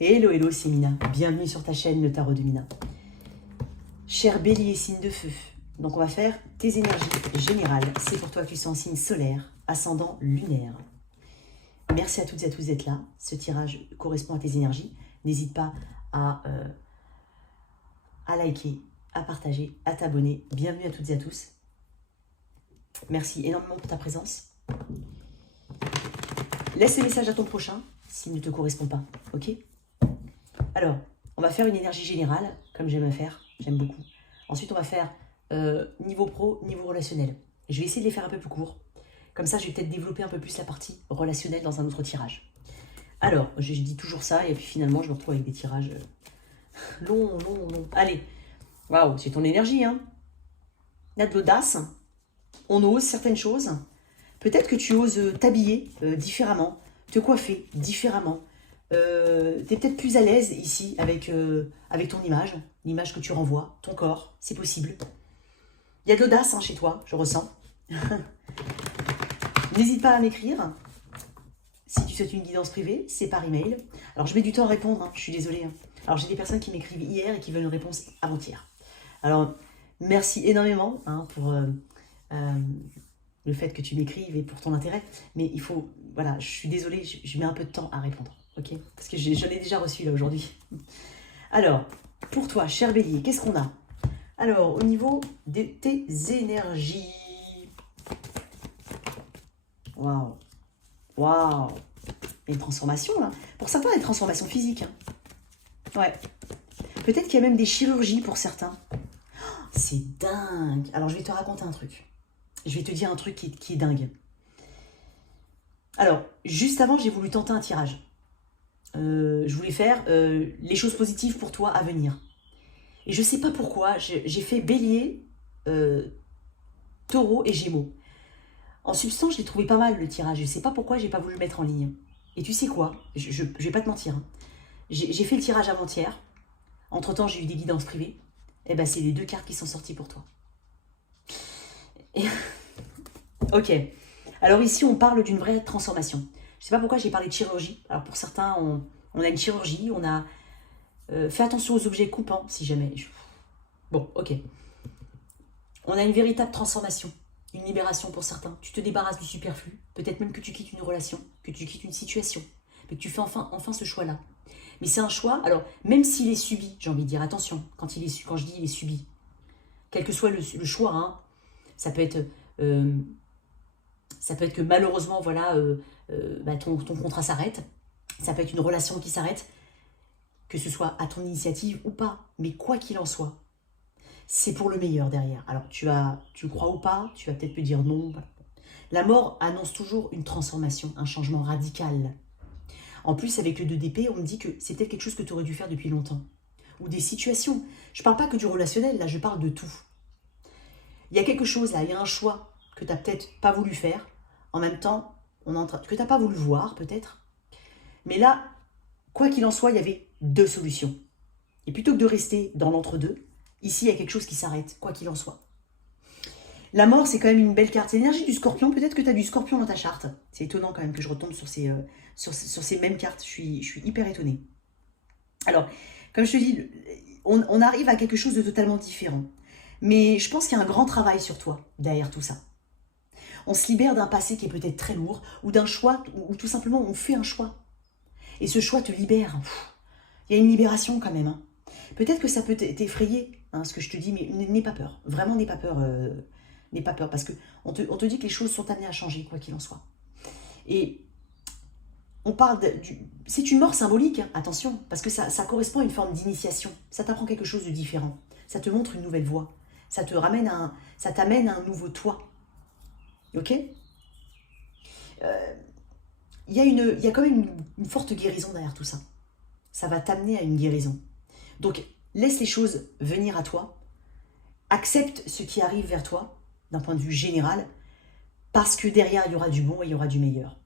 Hello, hello, c'est Mina. Bienvenue sur ta chaîne, le tarot de Mina. Cher Bélier, signe de feu. Donc on va faire tes énergies générales. C'est pour toi que tu es en signe solaire, ascendant lunaire. Merci à toutes et à tous d'être là. Ce tirage correspond à tes énergies. N'hésite pas à liker, à partager, à t'abonner. Bienvenue à toutes et à tous. Merci énormément pour ta présence. Laisse les messages à ton prochain s'il ne te correspond pas, ok? Alors, on va faire une énergie générale, comme j'aime faire, j'aime beaucoup. Ensuite, on va faire niveau pro, niveau relationnel. Je vais essayer de les faire un peu plus courts. Comme ça, je vais peut-être développer un peu plus la partie relationnelle dans un autre tirage. Alors, je dis toujours ça, et puis finalement, je me retrouve avec des tirages longs. Allez, waouh, c'est ton énergie, hein. Il y a de l'audace, on ose certaines choses. Peut-être que tu oses t'habiller différemment, te coiffer différemment. Tu es peut-être plus à l'aise ici avec ton image, l'image que tu renvoies, ton corps, c'est possible. Il y a de l'audace chez toi, je ressens. N'hésite pas à m'écrire. Si tu souhaites une guidance privée, c'est par email. Alors je mets du temps à répondre, hein, je suis désolée. Hein. Alors j'ai des personnes qui m'écrivent hier et qui veulent une réponse avant-hier. Alors merci énormément pour le fait que tu m'écrives et pour ton intérêt. Mais il faut, voilà, je suis désolée, je mets un peu de temps à répondre. Ok, parce que j'en ai déjà reçu là aujourd'hui. Alors, pour toi, cher Bélier, qu'est-ce qu'on a? Alors, au niveau de tes énergies. Waouh. Waouh. Il y a une transformation là. Pour certains, des transformations physiques. Hein. Ouais. Peut-être qu'il y a même des chirurgies pour certains. Oh, c'est dingue. Alors, je vais te raconter un truc. Je vais te dire un truc qui est dingue. Alors, juste avant, j'ai voulu tenter un tirage. Je voulais faire les choses positives pour toi à venir. Et je ne sais pas pourquoi, j'ai fait Bélier, Taureau et Gémeaux. En substance, je l'ai trouvé pas mal le tirage. Je ne sais pas pourquoi j'ai pas voulu le mettre en ligne. Et tu sais quoi? Je ne vais pas te mentir. Hein. J'ai fait le tirage avant-hier. Entre-temps, j'ai eu des guidances privées. Et ben, c'est les deux cartes qui sont sorties pour toi. Et... ok. Alors ici, on parle d'une vraie transformation. Je ne sais pas pourquoi j'ai parlé de chirurgie. Alors pour certains, on a une chirurgie, on a... fais attention aux objets coupants, si jamais. Bon, ok. On a une véritable transformation, une libération pour certains. Tu te débarrasses du superflu. Peut-être même que tu quittes une relation, que tu quittes une situation. Mais que tu fais enfin ce choix-là. Mais c'est un choix, alors, même s'il est subi, j'ai envie de dire, attention, quand je dis il est subi, quel que soit le choix, hein, ça peut être que malheureusement, voilà, ton contrat s'arrête. Ça peut être une relation qui s'arrête, que ce soit à ton initiative ou pas. Mais quoi qu'il en soit, c'est pour le meilleur derrière. Alors, tu le crois ou pas, tu vas peut-être me dire non. Voilà. La mort annonce toujours une transformation, un changement radical. En plus, avec le 2 d'épée, on me dit que c'est peut-être quelque chose que tu aurais dû faire depuis longtemps. Ou des situations. Je ne parle pas que du relationnel, là, je parle de tout. Il y a quelque chose là, il y a un choix que tu n'as peut-être pas voulu faire. En même temps, que tu n'as pas voulu voir, peut-être. Mais là, quoi qu'il en soit, il y avait deux solutions. Et plutôt que de rester dans l'entre-deux, ici, il y a quelque chose qui s'arrête, quoi qu'il en soit. La mort, c'est quand même une belle carte. C'est l'énergie du scorpion. Peut-être que tu as du scorpion dans ta charte. C'est étonnant quand même que je retombe sur ces mêmes cartes. Je suis hyper étonnée. Alors, comme je te dis, on arrive à quelque chose de totalement différent. Mais je pense qu'il y a un grand travail sur toi, derrière tout ça. On se libère d'un passé qui est peut-être très lourd, ou d'un choix, ou tout simplement on fait un choix. Et ce choix te libère. Il y a une libération quand même. Hein. Peut-être que ça peut t'effrayer, hein, ce que je te dis, mais n'aie pas peur. Vraiment, n'aie pas peur. N'aie pas peur, parce qu'on te dit que les choses sont amenées à changer, quoi qu'il en soit. Et on parle c'est une mort symbolique, hein, attention, parce que ça correspond à une forme d'initiation. Ça t'apprend quelque chose de différent. Ça te montre une nouvelle voie. Ça t'amène à un nouveau toi. Ok? Il y a quand même une forte guérison derrière tout ça. Ça va t'amener à une guérison. Donc, laisse les choses venir à toi. Accepte ce qui arrive vers toi, d'un point de vue général, parce que derrière, il y aura du bon et il y aura du meilleur.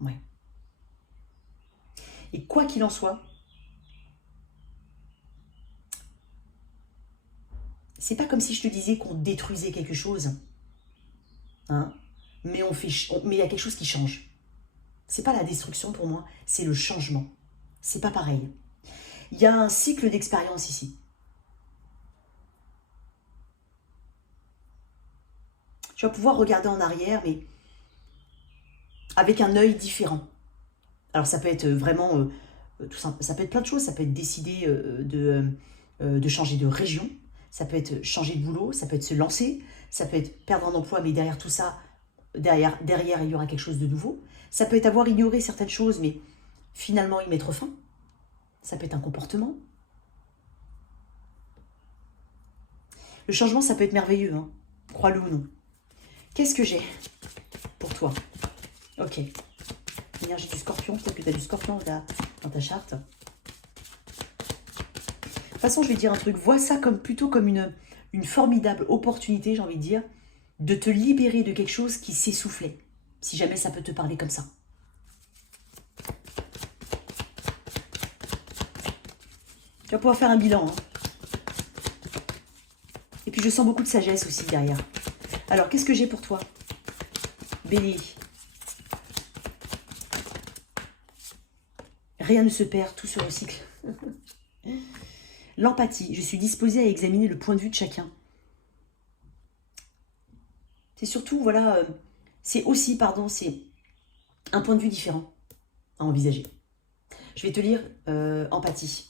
Ouais. Et quoi qu'il en soit, c'est pas comme si je te disais qu'on détruisait quelque chose, hein, mais il y a quelque chose qui change. C'est pas la destruction pour moi, c'est le changement. C'est pas pareil. Il y a un cycle d'expérience ici. Tu vas pouvoir regarder en arrière, mais avec un œil différent. Alors ça peut être vraiment, tout simple, ça peut être plein de choses. Ça peut être décider de changer de région, ça peut être changer de boulot, ça peut être se lancer, ça peut être perdre un emploi, mais derrière tout ça, derrière il y aura quelque chose de nouveau. Ça peut être avoir ignoré certaines choses, mais finalement y mettre fin. Ça peut être un comportement. Le changement, ça peut être merveilleux, hein. Crois-le ou non. Qu'est-ce que j'ai pour toi? Ok. Énergie du scorpion, peut-être que tu as du scorpion dans ta charte. De toute façon, je vais dire un truc. Vois ça comme plutôt comme une formidable opportunité, j'ai envie de dire, de te libérer de quelque chose qui s'essoufflait. Si jamais ça peut te parler comme ça. Tu vas pouvoir faire un bilan, hein. Et puis je sens beaucoup de sagesse aussi derrière. Alors, qu'est-ce que j'ai pour toi? Bélier. Rien ne se perd, tout se recycle. L'empathie. Je suis disposée à examiner le point de vue de chacun. C'est surtout, voilà, c'est aussi, pardon, c'est un point de vue différent à envisager. Je vais te lire empathie.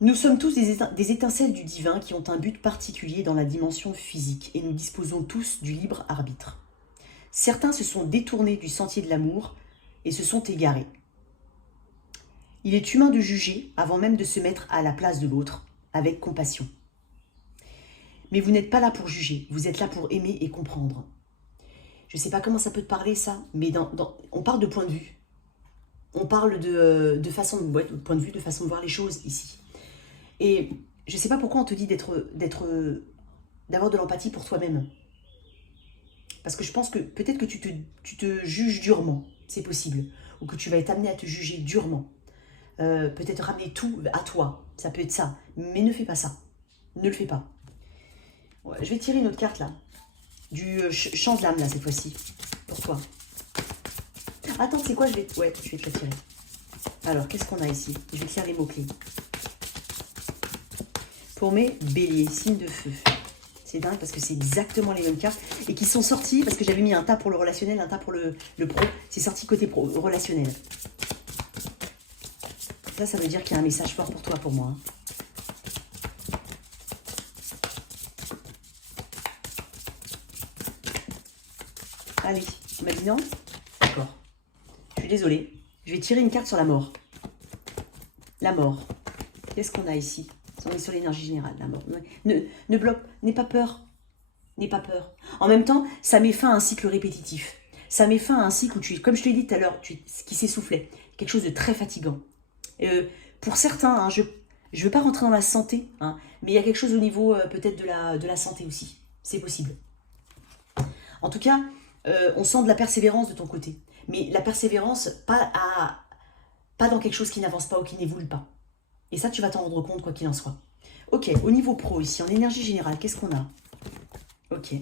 Nous sommes tous des étincelles du divin qui ont un but particulier dans la dimension physique et nous disposons tous du libre arbitre. Certains se sont détournés du sentier de l'amour et se sont égarés. Il est humain de juger avant même de se mettre à la place de l'autre, avec compassion. Mais vous n'êtes pas là pour juger, vous êtes là pour aimer et comprendre. Je ne sais pas comment ça peut te parler ça, mais on parle de point de vue. On parle de façon de point de vue, de façon de voir les choses ici. Et je ne sais pas pourquoi on te dit d'avoir de l'empathie pour toi-même. Parce que je pense que peut-être que tu te juges durement, c'est possible. Ou que tu vas être amené à te juger durement. Peut-être ramener tout à toi, ça peut être ça. Mais ne fais pas ça. Ne le fais pas. Ouais, je vais tirer une autre carte là. Du chant de l'âme là cette fois-ci. Pour toi. Attends, c'est quoi je vais te la tirer. Alors, qu'est-ce qu'on a ici? Je vais te lire les mots-clés. Pour mes béliers, signes de feu. C'est dingue parce que c'est exactement les mêmes cartes et qui sont sorties parce que j'avais mis un tas pour le relationnel, un tas pour le pro. C'est sorti côté pro, relationnel. Ça veut dire qu'il y a un message fort pour toi, pour moi. Allez, tu m'as dit non? D'accord. Je suis désolée. Je vais tirer une carte sur la mort. La mort. Qu'est-ce qu'on a ici? On est sur l'énergie générale, la mort. Ne bloque, n'aie pas peur. N'aie pas peur. En même temps, ça met fin à un cycle répétitif. Ça met fin à un cycle où comme je te l'ai dit tout à l'heure, qui s'essoufflait. Quelque chose de très fatigant. Pour certains, hein, je ne veux pas rentrer dans la santé, hein, mais il y a quelque chose au niveau peut-être de la santé aussi. C'est possible. En tout cas, on sent de la persévérance de ton côté. Mais la persévérance, pas dans quelque chose qui n'avance pas ou qui n'évolue pas. Et ça, tu vas t'en rendre compte, quoi qu'il en soit. Ok, au niveau pro, ici, en énergie générale, qu'est-ce qu'on a? Ok.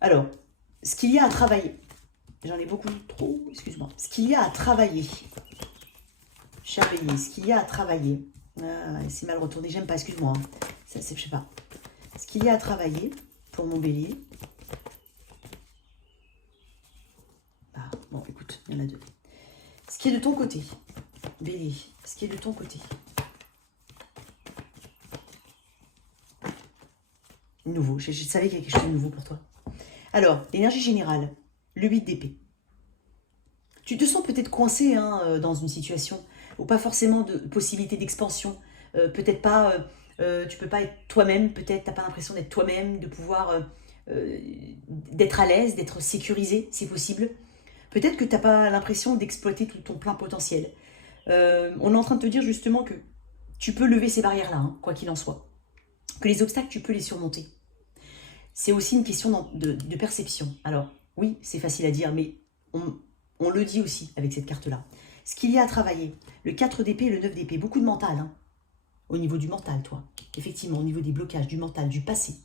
Alors, ce qu'il y a à travailler. J'en ai beaucoup trop, excuse-moi. Ce qu'il y a à travailler. Cher bélier, ce qu'il y a à travailler. C'est mal retourné, j'aime pas, excuse-moi. Hein. Je sais pas. Ce qu'il y a à travailler pour mon bélier. Ah, bon, écoute, il y en a deux. Ce qui est de ton côté. Bélier, ce qui est de ton côté. Nouveau, je savais qu'il y avait quelque chose de nouveau pour toi. Alors, l'énergie générale, le 8 d'épée. Tu te sens peut-être coincé hein, dans une situation où pas forcément de possibilité d'expansion. Peut-être pas, tu peux pas être toi-même, peut-être tu n'as pas l'impression d'être toi-même, de pouvoir, d'être à l'aise, d'être sécurisé, c'est possible. Peut-être que tu n'as pas l'impression d'exploiter tout ton plein potentiel. On est en train de te dire justement que tu peux lever ces barrières-là, hein, quoi qu'il en soit. Que les obstacles, tu peux les surmonter. C'est aussi une question de perception. Alors, oui, c'est facile à dire, mais on le dit aussi avec cette carte-là. Ce qu'il y a à travailler, le 4 d'épée et le 9 d'épée, beaucoup de mental, hein, au niveau du mental, toi. Effectivement, au niveau des blocages, du mental, du passé.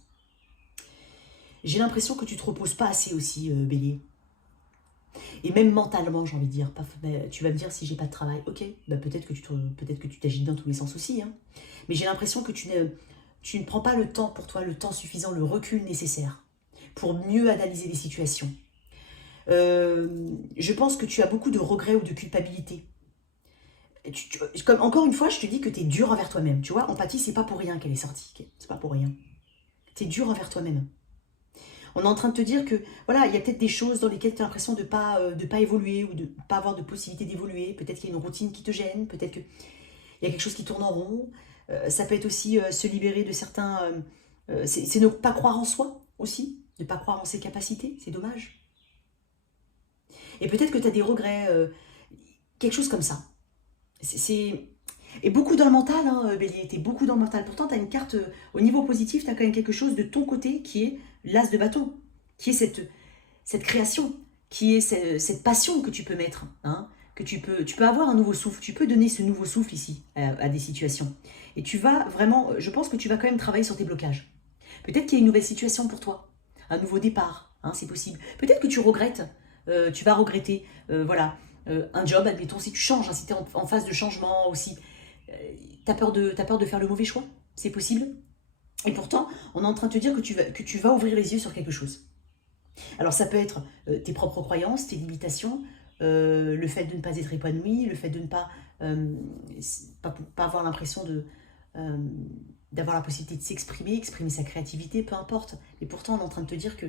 J'ai l'impression que tu ne te reposes pas assez aussi, Bélier. Et même mentalement, j'ai envie de dire. Tu vas me dire si j'ai pas de travail. Ok, bah peut-être que tu t'agites dans tous les sens aussi. Hein. Mais j'ai l'impression que tu ne prends pas le temps pour toi, le temps suffisant, le recul nécessaire pour mieux analyser les situations. Je pense que tu as beaucoup de regrets ou de culpabilité. Comme encore une fois, je te dis que tu es dur envers toi-même. Tu vois, empathie, c'est pas pour rien qu'elle est sortie. Okay, c'est pas pour rien. Tu es dur envers toi-même. On est en train de te dire que, voilà, il y a peut-être des choses dans lesquelles tu as l'impression de pas évoluer ou de ne pas avoir de possibilité d'évoluer. Peut-être qu'il y a une routine qui te gêne, peut-être qu'il y a quelque chose qui tourne en rond. Ça peut être aussi se libérer de certains... c'est ne pas croire en soi aussi, ne pas croire en ses capacités, c'est dommage. Et peut-être que tu as des regrets, quelque chose comme ça. Et beaucoup dans le mental, hein, Bélier, t'es beaucoup dans le mental. Pourtant, tu as une carte, au niveau positif, tu as quand même quelque chose de ton côté qui est l'as de bâton, qui est cette création, qui est cette passion que tu peux mettre, hein, que tu peux avoir un nouveau souffle, tu peux donner ce nouveau souffle ici à des situations. Et tu vas vraiment, je pense que tu vas quand même travailler sur tes blocages. Peut-être qu'il y a une nouvelle situation pour toi, un nouveau départ, hein, c'est possible. Peut-être que tu regrettes, tu vas regretter, voilà, un job, admettons, si tu changes, hein, si tu es en phase de changement aussi, t'as peur de faire le mauvais choix, c'est possible. Et pourtant, on est en train de te dire que tu vas ouvrir les yeux sur quelque chose. Alors ça peut être tes propres croyances, tes limitations, le fait de ne pas être épanoui, le fait de ne pas avoir l'impression d'avoir la possibilité de s'exprimer, exprimer sa créativité, peu importe. Et pourtant, on est en train de te dire que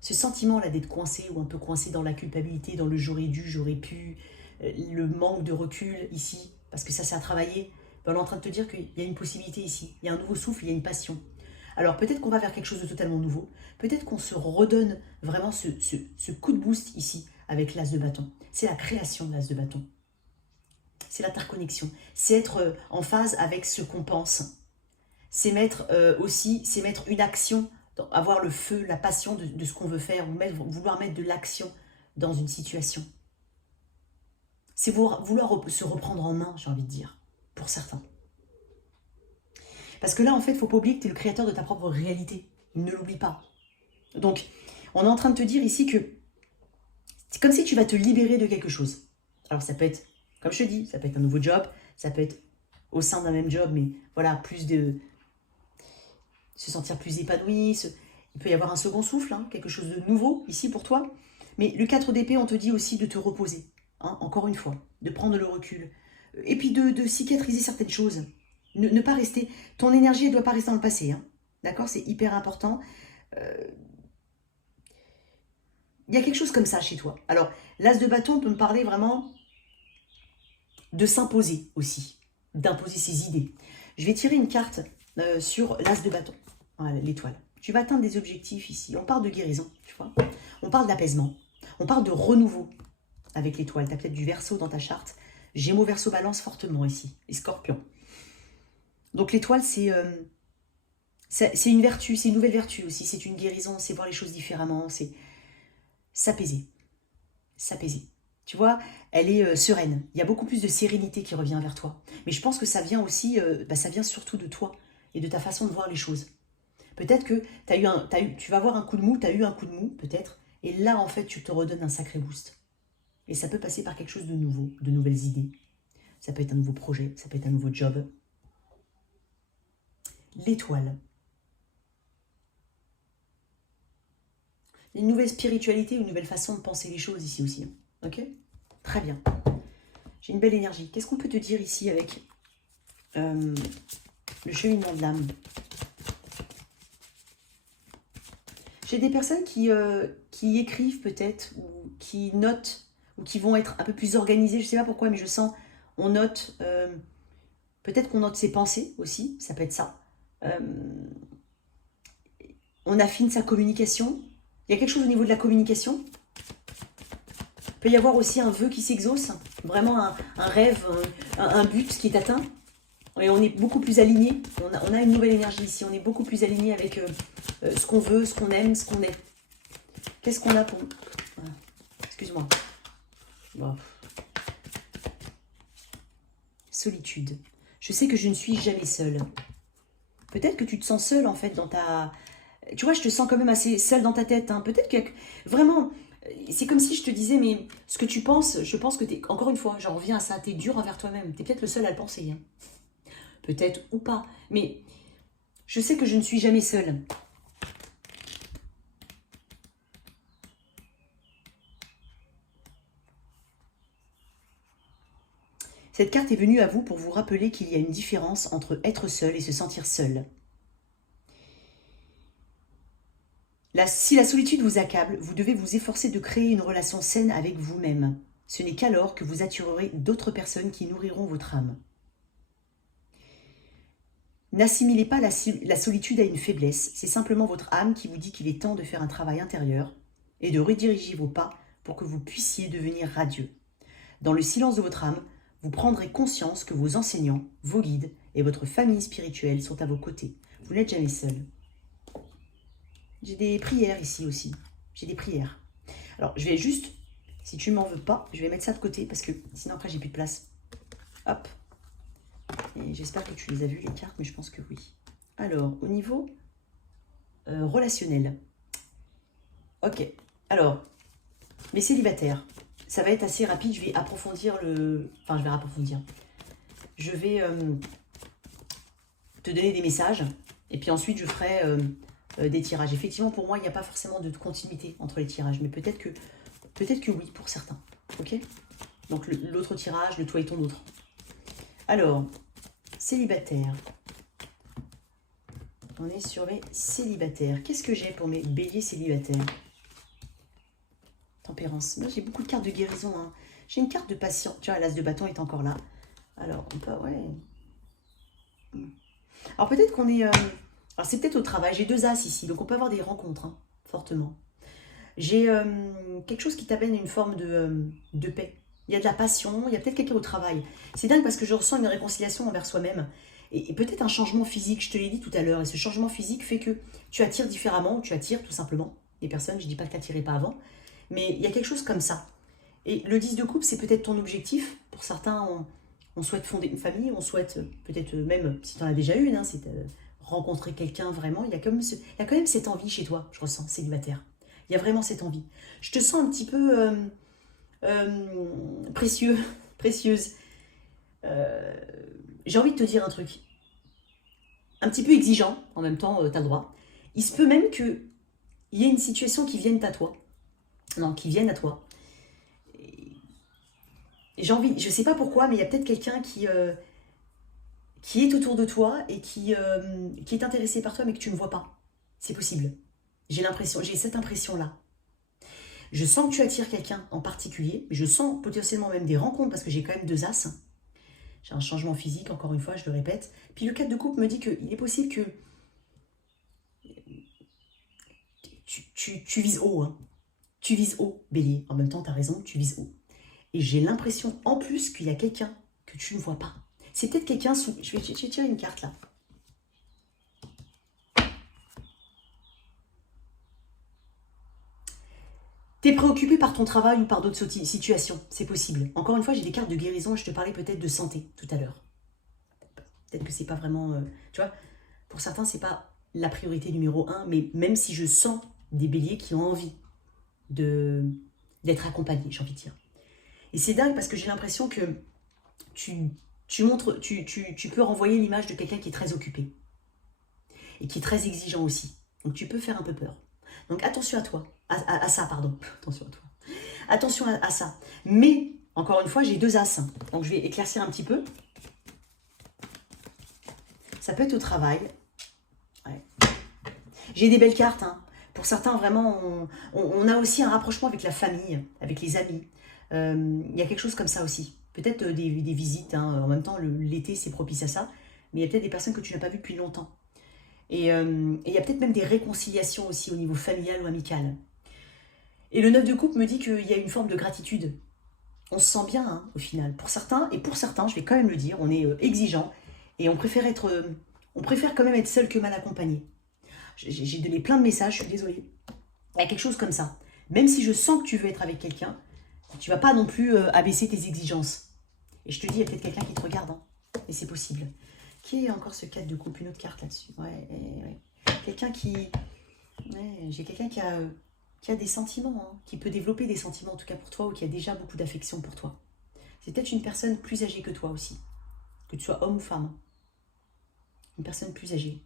ce sentiment-là d'être coincé ou un peu coincé dans la culpabilité, dans le j'aurais dû, j'aurais pu, le manque de recul ici, parce que ça c'est à travailler, ben on est en train de te dire qu'il y a une possibilité ici, il y a un nouveau souffle, il y a une passion. Alors peut-être qu'on va vers quelque chose de totalement nouveau, peut-être qu'on se redonne vraiment ce coup de boost ici, avec l'as de bâton. C'est la création de l'as de bâton. C'est l'interconnexion, c'est être en phase avec ce qu'on pense. C'est mettre c'est mettre une action, avoir le feu, la passion de ce qu'on veut faire, vouloir mettre de l'action dans une situation. C'est vouloir se reprendre en main, j'ai envie de dire, pour certains. Parce que là, en fait, il ne faut pas oublier que tu es le créateur de ta propre réalité. Ne l'oublie pas. Donc, on est en train de te dire ici que c'est comme si tu vas te libérer de quelque chose. Alors, ça peut être, comme je te dis, ça peut être un nouveau job, ça peut être au sein d'un même job, mais voilà, se sentir plus épanoui. Il peut y avoir un second souffle, hein, quelque chose de nouveau ici pour toi. Mais le 4 d'épée, on te dit aussi de te reposer. Hein, encore une fois, de prendre le recul. Et puis de cicatriser certaines choses. Ne pas rester... Ton énergie, elle ne doit pas rester dans le passé. Hein, d'accord? C'est hyper important. Il y a quelque chose comme ça chez toi. Alors, l'as de bâton peut me parler vraiment de s'imposer aussi. D'imposer ses idées. Je vais tirer une carte sur l'as de bâton. Voilà, l'étoile. Tu vas atteindre des objectifs ici. On parle de guérison, tu vois. On parle d'apaisement. On parle de renouveau avec l'étoile. Tu as peut-être du Verseau dans ta charte. Gémeaux, Verseau, Balance fortement ici. Les scorpions. Donc l'étoile, c'est une vertu, c'est une nouvelle vertu aussi. C'est une guérison, c'est voir les choses différemment. C'est s'apaiser. S'apaiser. Tu vois, elle est sereine. Il y a beaucoup plus de sérénité qui revient vers toi. Mais je pense que ça vient aussi, ça vient surtout de toi et de ta façon de voir les choses. Peut-être que tu vas avoir un coup de mou, tu as eu un coup de mou, peut-être. Et là, en fait, tu te redonnes un sacré boost. Et ça peut passer par quelque chose de nouveau, de nouvelles idées. Ça peut être un nouveau projet, ça peut être un nouveau job. L'étoile. Une nouvelle spiritualité, une nouvelle façon de penser les choses ici aussi. Ok? Très bien. J'ai une belle énergie. Qu'est-ce qu'on peut te dire ici avec le cheminement de l'âme? J'ai des personnes qui écrivent peut-être, ou qui notent, ou qui vont être un peu plus organisées. Je ne sais pas pourquoi, mais je sens, on note, peut-être qu'on note ses pensées aussi, ça peut être ça. On affine sa communication. Il y a quelque chose au niveau de la communication. Il peut y avoir aussi un vœu qui s'exauce, vraiment un rêve, un but qui est atteint. Et on est beaucoup plus aligné. On a une nouvelle énergie ici. On est beaucoup plus aligné avec ce qu'on veut, ce qu'on aime, ce qu'on est. Qu'est-ce qu'on a pour... Excuse-moi. Bon. Solitude. Je sais que je ne suis jamais seule. Peut-être que tu te sens seule en fait dans ta... Tu vois, je te sens quand même assez seule dans ta tête. Hein. Peut-être que vraiment, c'est comme si je te disais, mais ce que tu penses, je pense que t'es... Encore une fois, j'en reviens à ça, t'es dur envers toi-même. T'es peut-être le seul à le penser. Hein. Peut-être ou pas. Mais je sais que je ne suis jamais seule. Cette carte est venue à vous pour vous rappeler qu'il y a une différence entre être seul et se sentir seul. Si la solitude vous accable, vous devez vous efforcer de créer une relation saine avec vous-même. Ce n'est qu'alors que vous attirerez d'autres personnes qui nourriront votre âme. N'assimilez pas la solitude à une faiblesse, c'est simplement votre âme qui vous dit qu'il est temps de faire un travail intérieur et de rediriger vos pas pour que vous puissiez devenir radieux. Dans le silence de votre âme, vous prendrez conscience que vos enseignants, vos guides et votre famille spirituelle sont à vos côtés. Vous n'êtes jamais seul. J'ai des prières ici aussi. J'ai des prières. Alors, je vais juste, si tu ne m'en veux pas, je vais mettre ça de côté parce que sinon après, j'ai plus de place. Hop. Et j'espère que tu les as vues, les cartes, mais je pense que oui. Alors, au niveau relationnel. Ok. Alors, les célibataires. Ça va être assez rapide, je vais approfondir le... Enfin, je vais approfondir. Je vais te donner des messages. Et puis ensuite, je ferai des tirages. Effectivement, pour moi, il n'y a pas forcément de continuité entre les tirages. Mais peut-être que oui, pour certains. Ok. Donc, l'autre tirage, le toi et ton autre. Alors, célibataire. On est sur les célibataires. Qu'est-ce que j'ai pour mes béliers célibataires? Tempérance. Moi, j'ai beaucoup de cartes de guérison. Hein. J'ai une carte de patient. Tu vois, l'as de bâton est encore là. Alors, on peut... Ouais. Alors, peut-être qu'on est... Alors, c'est peut-être au travail. J'ai 2 as ici. Donc, on peut avoir des rencontres, hein, fortement. J'ai quelque chose qui t'amène une forme de paix. Il y a de la passion. Il y a peut-être quelqu'un au travail. C'est dingue parce que je ressens une réconciliation envers soi-même. Et peut-être un changement physique. Je te l'ai dit tout à l'heure. Et ce changement physique fait que tu attires différemment. Ou tu attires tout simplement des personnes. Je ne dis pas que tu n'attirais pas avant. Mais il y a quelque chose comme ça. Et le 10 de coupe, c'est peut-être ton objectif. Pour certains, on souhaite fonder une famille, on souhaite peut-être même, si tu en as déjà une, hein, c'est rencontrer quelqu'un vraiment. Il y a quand même cette envie chez toi, je ressens, célibataire. Il y a vraiment cette envie. Je te sens un petit peu précieuse. J'ai envie de te dire un truc. Un petit peu exigeant, en même temps, tu as le droit. Il se peut même qu'il y ait une situation qui vienne à toi. Non, qui viennent à toi. J'ai envie, je sais pas pourquoi, mais il y a peut-être quelqu'un qui est autour de toi et qui est intéressé par toi, mais que tu ne vois pas. C'est possible. J'ai cette impression-là. Je sens que tu attires quelqu'un en particulier, mais je sens potentiellement même des rencontres, parce que j'ai quand même 2 as. J'ai un changement physique, encore une fois, je le répète. Puis le 4 de coupe me dit qu'il est possible que tu vises haut, hein. Tu vises haut, bélier. En même temps, tu as raison, tu vises haut. Et j'ai l'impression, en plus, qu'il y a quelqu'un que tu ne vois pas. C'est peut-être quelqu'un sous... Je vais tirer une carte, là. Tu es préoccupé par ton travail ou par d'autres situations. C'est possible. Encore une fois, j'ai des cartes de guérison et je te parlais peut-être de santé tout à l'heure. Peut-être que c'est pas vraiment... tu vois, pour certains, c'est pas la priorité numéro 1, mais même si je sens des béliers qui ont envie d'être accompagnés, j'ai envie de dire. Et c'est dingue parce que j'ai l'impression que tu peux renvoyer l'image de quelqu'un qui est très occupé et qui est très exigeant aussi. Donc tu peux faire un peu peur. Donc attention à toi, à ça, pardon. Attention à toi. Attention à ça. Mais, encore une fois, j'ai 2 as. Donc je vais éclaircir un petit peu. Ça peut être au travail. Ouais. J'ai des belles cartes, hein. Pour certains, vraiment, on a aussi un rapprochement avec la famille, avec les amis. Il y a quelque chose comme ça aussi. Peut-être des visites. Hein. En même temps, l'été, c'est propice à ça. Mais il y a peut-être des personnes que tu n'as pas vues depuis longtemps. Et il y a peut-être même des réconciliations aussi au niveau familial ou amical. Et le 9 de coupe me dit qu'il y a une forme de gratitude. On se sent bien, hein, au final. Pour certains, je vais quand même le dire, on est exigeant. Et on préfère quand même être seul que mal accompagné. J'ai donné plein de messages, je suis désolée. Il y a quelque chose comme ça. Même si je sens que tu veux être avec quelqu'un, Tu vas pas non plus abaisser tes exigences. Et je te dis, il y a peut-être quelqu'un qui te regarde. Hein. Et c'est possible. Qui est encore ce 4 de coupe? Une autre carte là-dessus. Ouais, ouais. Quelqu'un qui... Ouais, j'ai quelqu'un qui a des sentiments. Hein, qui peut développer des sentiments, en tout cas pour toi, ou qui a déjà beaucoup d'affection pour toi. C'est peut-être une personne plus âgée que toi aussi. Que tu sois homme ou femme. Une personne plus âgée.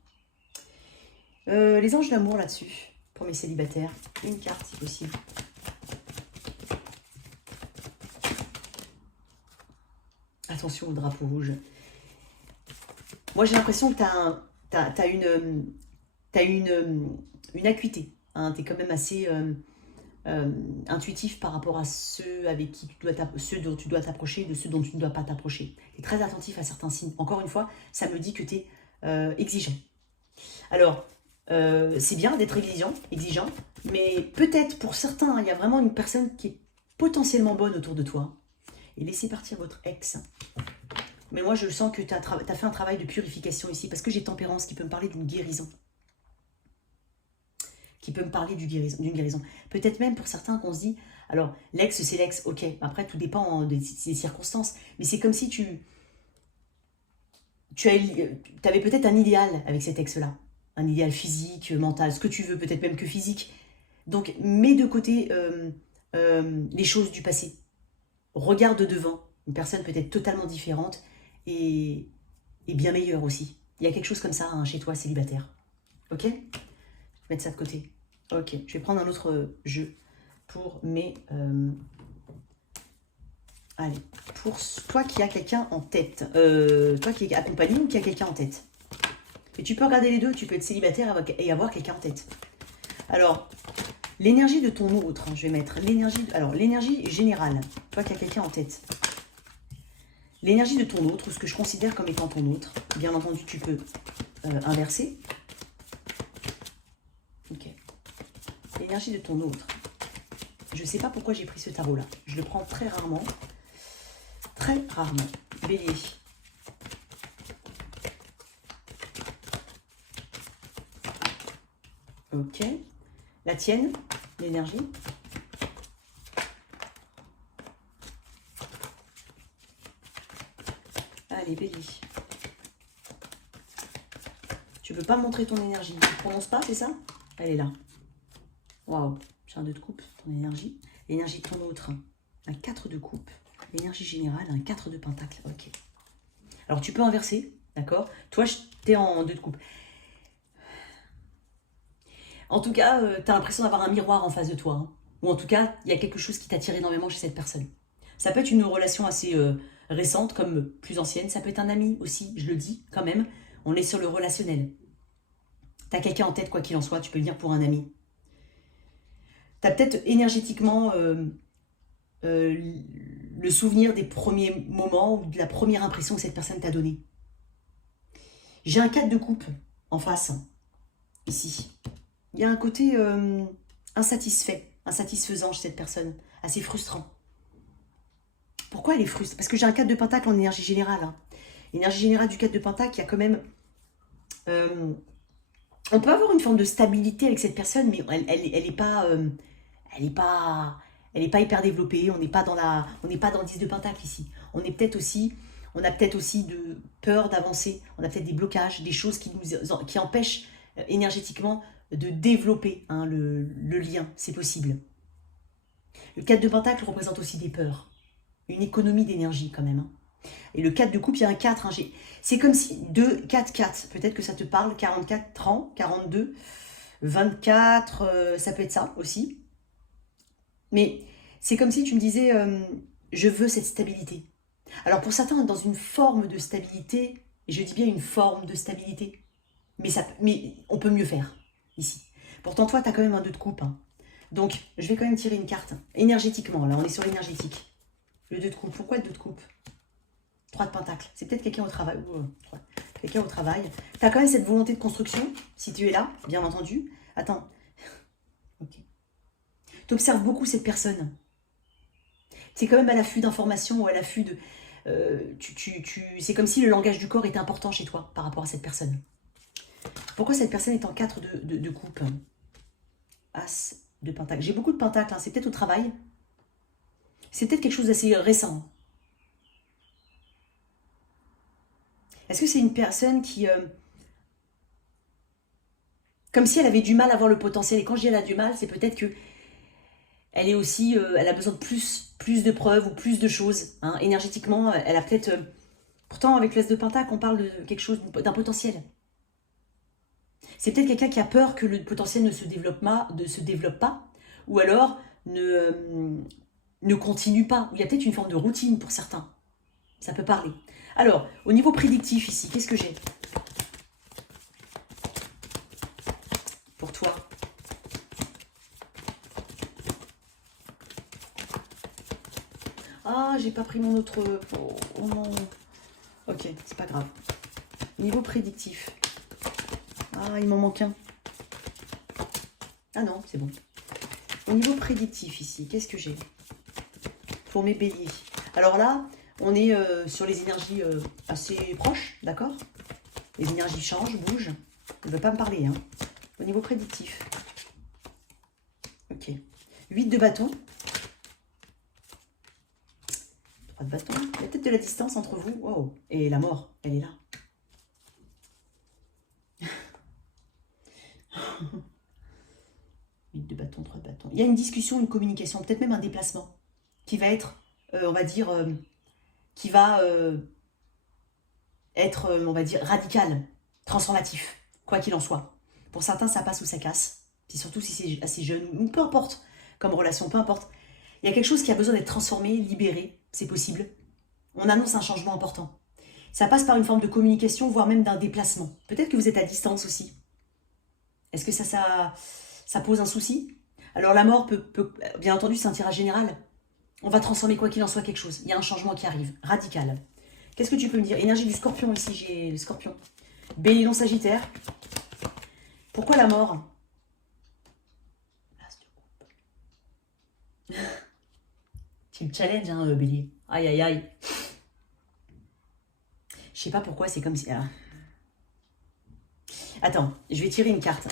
Les anges d'amour là-dessus. Pour mes célibataires. Une carte si possible. Attention au drapeau rouge. Moi, j'ai l'impression que tu as une acuité. Hein. Tu es quand même assez intuitif par rapport à ceux avec qui ceux dont tu dois t'approcher, de ceux dont tu ne dois pas t'approcher. Tu es très attentif à certains signes. Encore une fois, ça me dit que tu es exigeant. Alors, c'est bien d'être exigeant, mais peut-être pour certains, il y a vraiment une personne qui est potentiellement bonne autour de toi. Et laissez partir votre ex. Mais moi, je sens que tu as fait un travail de purification ici, parce que j'ai tempérance qui peut me parler d'une guérison. Qui peut me parler d'une guérison. Peut-être même pour certains qu'on se dit, alors, l'ex, c'est l'ex, ok. Après, tout dépend des circonstances. Mais c'est comme si tu avais peut-être un idéal avec cet ex-là. Un idéal physique, mental, ce que tu veux, peut-être même que physique. Donc, mets de côté les choses du passé. Regarde devant. Une personne peut-être totalement différente et bien meilleure aussi. Il y a quelque chose comme ça hein, chez toi, célibataire. Ok? Je vais mettre ça de côté. Ok, je vais prendre un autre jeu pour mes... Allez, pour toi qui as quelqu'un en tête. Toi qui es accompagné ou qui a quelqu'un en tête. Et tu peux regarder les deux, tu peux être célibataire et avoir quelqu'un en tête. Alors, l'énergie de ton autre, hein, je vais mettre l'énergie... Alors, l'énergie générale, toi qui as quelqu'un en tête. L'énergie de ton autre, ou ce que je considère comme étant ton autre. Bien entendu, tu peux inverser. Ok. L'énergie de ton autre. Je ne sais pas pourquoi j'ai pris ce tarot-là. Je le prends très rarement. Très rarement. Bélier. Ok. La tienne, l'énergie. Allez, Bélier. Tu peux pas montrer ton énergie. Tu ne prononces pas, c'est ça? Elle est là. Waouh. J'ai un 2 de coupe, ton énergie. L'énergie de ton autre, un 4 de coupe. L'énergie générale, un 4 de pentacle. Ok. Alors, tu peux inverser, d'accord? Toi, tu es en 2 de coupe. En tout cas, tu as l'impression d'avoir un miroir en face de toi. Hein. Ou en tout cas, il y a quelque chose qui t'attire énormément chez cette personne. Ça peut être une relation assez récente, comme plus ancienne. Ça peut être un ami aussi, je le dis quand même. On est sur le relationnel. Tu as quelqu'un en tête, quoi qu'il en soit, tu peux le dire pour un ami. Tu as peut-être énergétiquement le souvenir des premiers moments ou de la première impression que cette personne t'a donnée. J'ai un 4 de coupe en face, ici. Il y a un côté insatisfaisant chez cette personne, assez frustrant. Pourquoi elle est frustrée? Parce que j'ai un 4 de pentacle en énergie générale. Hein. L'énergie générale du 4 de pentacle, il y a quand même... on peut avoir une forme de stabilité avec cette personne, mais elle n'est pas... elle n'est pas hyper développée, on n'est pas dans le 10 de pentacle ici. On a peut-être aussi de peur d'avancer, on a peut-être des blocages, des choses qui empêchent énergétiquement de développer hein, le lien, c'est possible. Le 4 de pentacle représente aussi des peurs, une économie d'énergie quand même. Hein. Et le 4 de coupe, il y a un 4. Hein, c'est comme si 2, 4, 4, peut-être que ça te parle, 44 ans, 42, 24, ça peut être ça aussi. Mais c'est comme si tu me disais, je veux cette stabilité. Alors pour certains, dans une forme de stabilité, et je dis bien une forme de stabilité, mais on peut mieux faire ici. Pourtant, toi, tu as quand même un 2 de coupe. Hein. Donc, je vais quand même tirer une carte. Énergétiquement, là, on est sur l'énergétique. Le 2 de coupe. Pourquoi le 2 de coupe? 3 de pentacle. C'est peut-être quelqu'un au travail. Quelqu'un au travail. Tu as quand même cette volonté de construction, si tu es là, bien entendu. Attends. Ok. Tu observes beaucoup cette personne. Tu es quand même à l'affût d'informations ou à l'affût de... c'est comme si le langage du corps était important chez toi par rapport à cette personne. Pourquoi cette personne est en 4 de coupe? As de pentacle. J'ai beaucoup de pentacles, hein. C'est peut-être au travail. C'est peut-être quelque chose d'assez récent. Est-ce que c'est une personne qui... comme si elle avait du mal à voir le potentiel. Et quand je dis elle a du mal, c'est peut-être que elle est aussi... elle a besoin de plus de preuves ou plus de choses. Hein. Énergétiquement, elle a peut-être... pourtant, avec l'As de Pentacle, on parle de quelque chose, d'un potentiel. C'est peut-être quelqu'un qui a peur que le potentiel ne se développe pas, ou alors ne continue pas. Il y a peut-être une forme de routine pour certains. Ça peut parler. Alors, au niveau prédictif ici, qu'est-ce que j'ai pour toi? Ah, j'ai pas pris mon autre... Oh non. Ok, c'est pas grave. Niveau prédictif. Ah, il m'en manque un. Ah non, c'est bon. Au niveau prédictif ici, qu'est-ce que j'ai pour mes béliers? Alors là, on est sur les énergies assez proches, d'accord? Les énergies changent, bougent. Ne veut pas me parler, hein. Au niveau prédictif. Ok. 8 de bâton. 3 de bâton. Il y a peut-être de la distance entre vous. Wow. Et la mort, elle est là. 8 de bâton, 3 de bâton. Il y a une discussion, une communication, peut-être même un déplacement qui va être, on va dire, qui va être, on va dire, radical, transformatif, quoi qu'il en soit. Pour certains, ça passe ou ça casse. Puis surtout si c'est assez jeune, ou peu importe, comme relation, peu importe. Il y a quelque chose qui a besoin d'être transformé, libéré, c'est possible. On annonce un changement important. Ça passe par une forme de communication, voire même d'un déplacement. Peut-être que vous êtes à distance aussi. Est-ce que ça pose un souci? Alors la mort peut, bien entendu, c'est un tirage général. On va transformer quoi qu'il en soit quelque chose. Il y a un changement qui arrive, radical. Qu'est-ce que tu peux me dire? Énergie du scorpion ici, j'ai le scorpion. Bélier non sagittaire. Pourquoi la mort? Tu me challenges, hein, Bélier. Aïe, aïe, aïe. Je sais pas pourquoi, c'est comme si... Ah. Attends, je vais tirer une carte.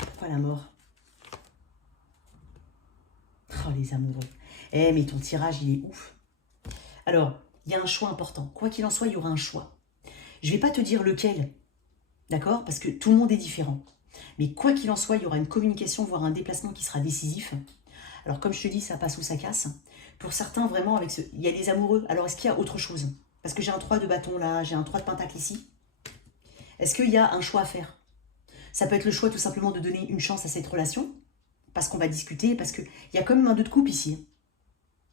Pourquoi la mort? Oh, les amoureux. Eh, mais ton tirage, il est ouf. Alors, il y a un choix important. Quoi qu'il en soit, il y aura un choix. Je vais pas te dire lequel, d'accord? Parce que tout le monde est différent. Mais quoi qu'il en soit, il y aura une communication, voire un déplacement qui sera décisif. Alors, comme je te dis, ça passe ou ça casse. Pour certains, vraiment, avec ce... il y a les amoureux. Alors, est-ce qu'il y a autre chose? Parce que j'ai un 3 de bâton là, j'ai un 3 de pentacle ici. Est-ce qu'il y a un choix à faire? Ça peut être le choix tout simplement de donner une chance à cette relation, parce qu'on va discuter, parce qu'il y a quand même un 2 de coupe ici.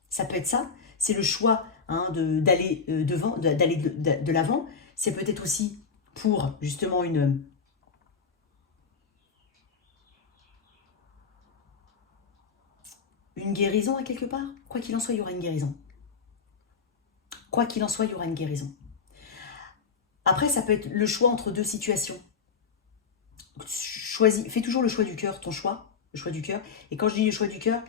Ça peut être ça. C'est le choix hein, d'aller devant, d'aller de l'avant. C'est peut-être aussi pour justement une guérison à quelque part. Quoi qu'il en soit, il y aura une guérison. Quoi qu'il en soit, il y aura une guérison. Après, ça peut être le choix entre deux situations. Choisis, fais toujours le choix du cœur, ton choix, le choix du cœur. Et quand je dis le choix du cœur,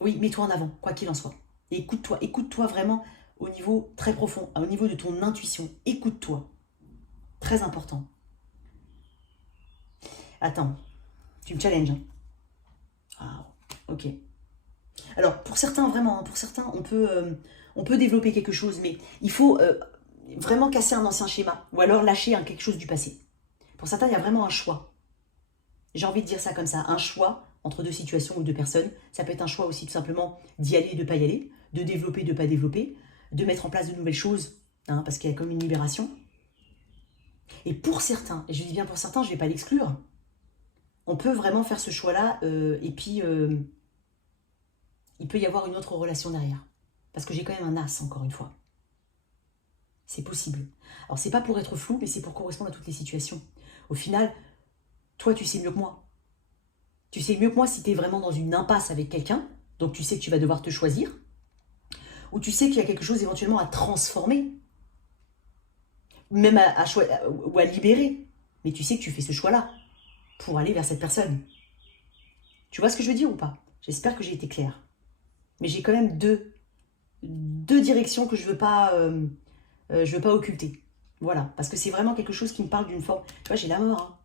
oui, mets-toi en avant, quoi qu'il en soit. Et écoute-toi vraiment au niveau très profond, au niveau de ton intuition. Écoute-toi. Très important. Attends, tu me challenges. Hein. Ah, ok. Alors, pour certains, vraiment, pour certains, on peut développer quelque chose, mais il faut vraiment casser un ancien schéma, ou alors lâcher quelque chose du passé. Pour certains, il y a vraiment un choix. J'ai envie de dire ça comme ça, un choix entre deux situations ou deux personnes. Ça peut être un choix aussi tout simplement d'y aller, de ne pas y aller, de développer, de ne pas développer, de mettre en place de nouvelles choses, hein, parce qu'il y a comme une libération. Et pour certains, et je dis bien pour certains, je ne vais pas l'exclure, on peut vraiment faire ce choix-là, et puis il peut y avoir une autre relation derrière. Parce que j'ai quand même un as, encore une fois. C'est possible. Alors, c'est pas pour être flou, mais c'est pour correspondre à toutes les situations. Au final, toi, tu sais mieux que moi. Tu sais mieux que moi si tu es vraiment dans une impasse avec quelqu'un, donc tu sais que tu vas devoir te choisir, ou tu sais qu'il y a quelque chose éventuellement à transformer, même ou à libérer. Mais tu sais que tu fais ce choix-là pour aller vers cette personne. Tu vois ce que je veux dire ou pas? J'espère que j'ai été claire. Mais j'ai quand même deux directions que je veux pas occulter. Voilà, parce que c'est vraiment quelque chose qui me parle d'une forme... Tu vois, j'ai la mort.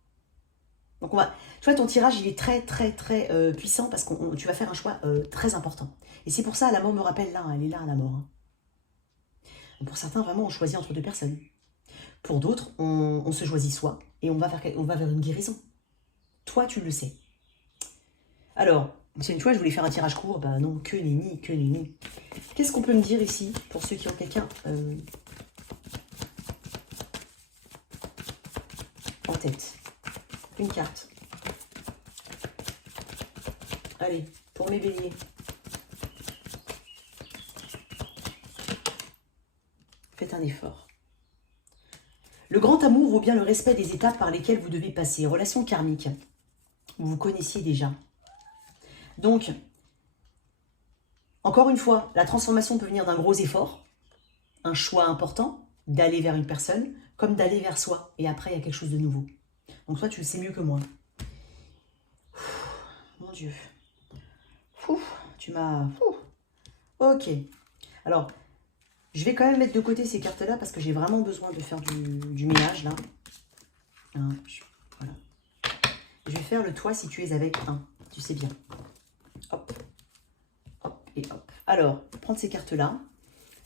Hein. Donc, tu vois, ton tirage, il est très, très, très puissant parce que tu vas faire un choix très important. Et c'est pour ça, la mort me rappelle là, elle est là, la mort. Hein. Pour certains, vraiment, on choisit entre deux personnes. Pour d'autres, on se choisit soi et on va vers une guérison. Toi, tu le sais. Alors, c'est une fois, je voulais faire un tirage court. Bah non, que nenni, que nenni. Qu'est-ce qu'on peut me dire ici, pour ceux qui ont quelqu'un en tête? Une carte. Allez, pour mes béliers. Faites un effort. Le grand amour vaut bien le respect des étapes par lesquelles vous devez passer. Relation karmique. Vous vous connaissiez déjà. Donc, encore une fois, la transformation peut venir d'un gros effort, un choix important, d'aller vers une personne, comme d'aller vers soi. Et après, il y a quelque chose de nouveau. Donc toi, tu le sais mieux que moi. Mon Dieu. Tu m'as... Ok. Alors, je vais quand même mettre de côté ces cartes-là parce que j'ai vraiment besoin de faire du ménage, là. Voilà. Je vais faire le toi si tu es avec un. Tu sais bien. Hop. Hop et hop. Alors, prendre ces cartes-là.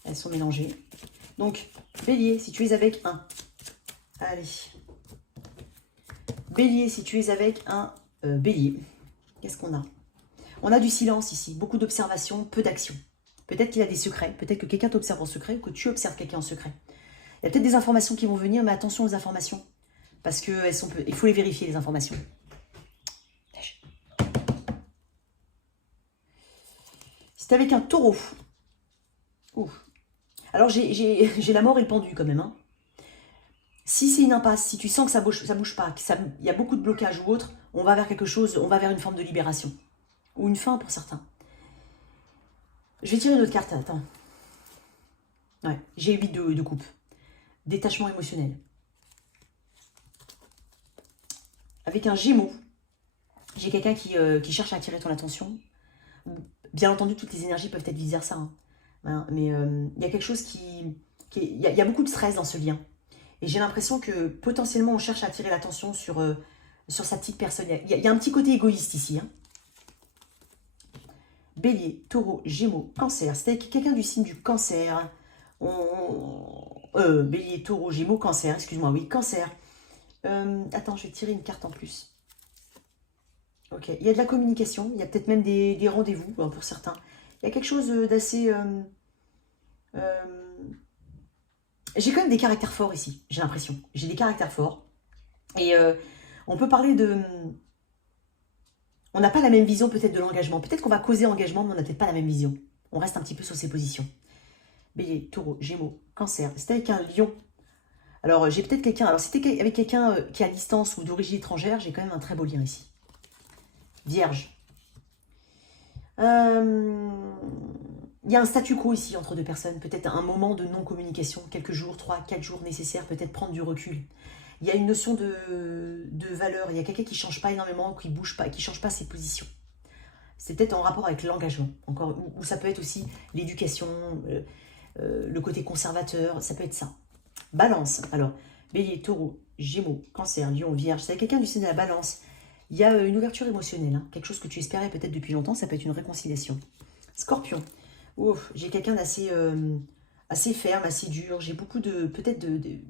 Elles sont mélangées. Donc, bélier, si tu es avec un. Allez. Bélier, si tu es avec un bélier. Qu'est-ce qu'on a? On a du silence ici. Beaucoup d'observation, peu d'action. Peut-être qu'il a des secrets. Peut-être que quelqu'un t'observe en secret ou que tu observes quelqu'un en secret. Il y a peut-être des informations qui vont venir, mais attention aux informations. Parce que il faut les vérifier, les informations. C'est avec un taureau. Ouf. Alors, j'ai la mort et le pendu quand même. Hein. Si c'est une impasse, si tu sens que ça bouge pas, qu'il y a beaucoup de blocages ou autre, on va vers quelque chose, on va vers une forme de libération. Ou une fin pour certains. Je vais tirer une autre carte, attends. Ouais, j'ai 8 de coupe. Détachement émotionnel. Avec un Gémeaux, j'ai quelqu'un qui cherche à attirer ton attention. Bien entendu, toutes les énergies peuvent être vice-versa. Hein. Hein, mais il y a quelque chose il y a beaucoup de stress dans ce lien. Et j'ai l'impression que potentiellement, on cherche à attirer l'attention sur sa petite personne. Il y a un petit côté égoïste ici. Hein. Bélier, taureau, gémeaux, cancer. C'était quelqu'un du signe du cancer. Bélier, taureau, gémeaux, cancer. Excuse-moi, oui, cancer. Attends, je vais tirer une carte en plus. Ok, il y a de la communication. Il y a peut-être même des rendez-vous pour certains. Il y a quelque chose d'assez... j'ai quand même des caractères forts ici, j'ai l'impression. J'ai des caractères forts. Et on peut parler de... On n'a pas la même vision peut-être de l'engagement. Peut-être qu'on va causer engagement, mais on n'a peut-être pas la même vision. On reste un petit peu sur ses positions. Bélier, taureau, gémeaux, cancer. C'était avec un lion. Alors, j'ai peut-être quelqu'un... Alors, si c'était avec quelqu'un qui est à distance ou d'origine étrangère, j'ai quand même un très beau lien ici. Vierge. Il y a un statu quo ici entre deux personnes. Peut-être un moment de non-communication. Quelques jours, 3, 4 jours nécessaires. Peut-être prendre du recul. Il y a une notion de valeur. Il y a quelqu'un qui ne change pas énormément, qui ne bouge pas, qui ne change pas ses positions. C'est peut-être en rapport avec l'engagement. Encore, ou ça peut être aussi l'éducation, le côté conservateur. Ça peut être ça. Balance. Alors, bélier, taureau, gémeaux, cancer, lion, vierge. C'est quelqu'un du signe de la balance. Il y a une ouverture émotionnelle. Hein. Quelque chose que tu espérais peut-être depuis longtemps. Ça peut être une réconciliation. Scorpion. Ouf, j'ai quelqu'un d'assez assez ferme, assez dur. J'ai beaucoup de...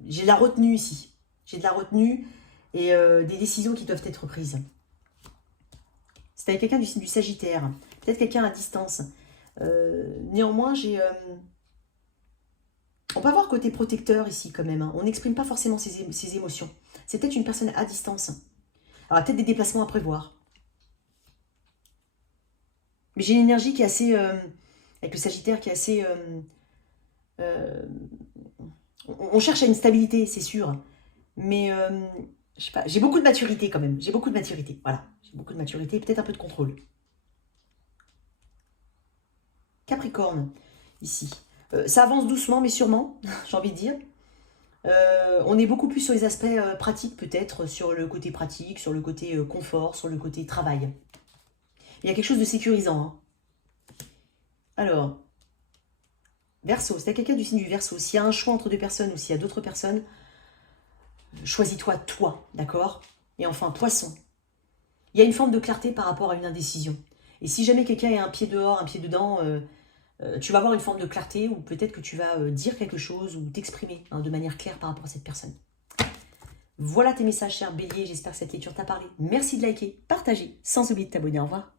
J'ai de la retenue ici. J'ai de la retenue et des décisions qui doivent être prises. C'est avec quelqu'un du signe du Sagittaire. Peut-être quelqu'un à distance. Néanmoins, j'ai... On peut avoir côté protecteur ici quand même. Hein. On n'exprime pas forcément ses émotions. C'est peut-être une personne à distance. Alors, peut-être des déplacements à prévoir. Mais j'ai une énergie qui est assez... avec le Sagittaire qui est assez... on cherche à une stabilité, c'est sûr. Mais, je sais pas, j'ai beaucoup de maturité quand même. J'ai beaucoup de maturité, voilà. J'ai beaucoup de maturité et peut-être un peu de contrôle. Capricorne, ici. Ça avance doucement, mais sûrement, j'ai envie de dire. On est beaucoup plus sur les aspects pratiques, peut-être, sur le côté pratique, sur le côté confort, sur le côté travail. Il y a quelque chose de sécurisant. Hein. Alors, Verseau, c'est quelqu'un du signe du Verseau. S'il y a un choix entre deux personnes ou s'il y a d'autres personnes, choisis-toi, toi, d'accord? Et enfin, Poisson. Il y a une forme de clarté par rapport à une indécision. Et si jamais quelqu'un a un pied dehors, un pied dedans, tu vas avoir une forme de clarté ou peut-être que tu vas dire quelque chose ou t'exprimer de manière claire par rapport à cette personne. Voilà tes messages, cher Bélier. J'espère que cette lecture t'a parlé. Merci de liker, partager, sans oublier de t'abonner. Au revoir.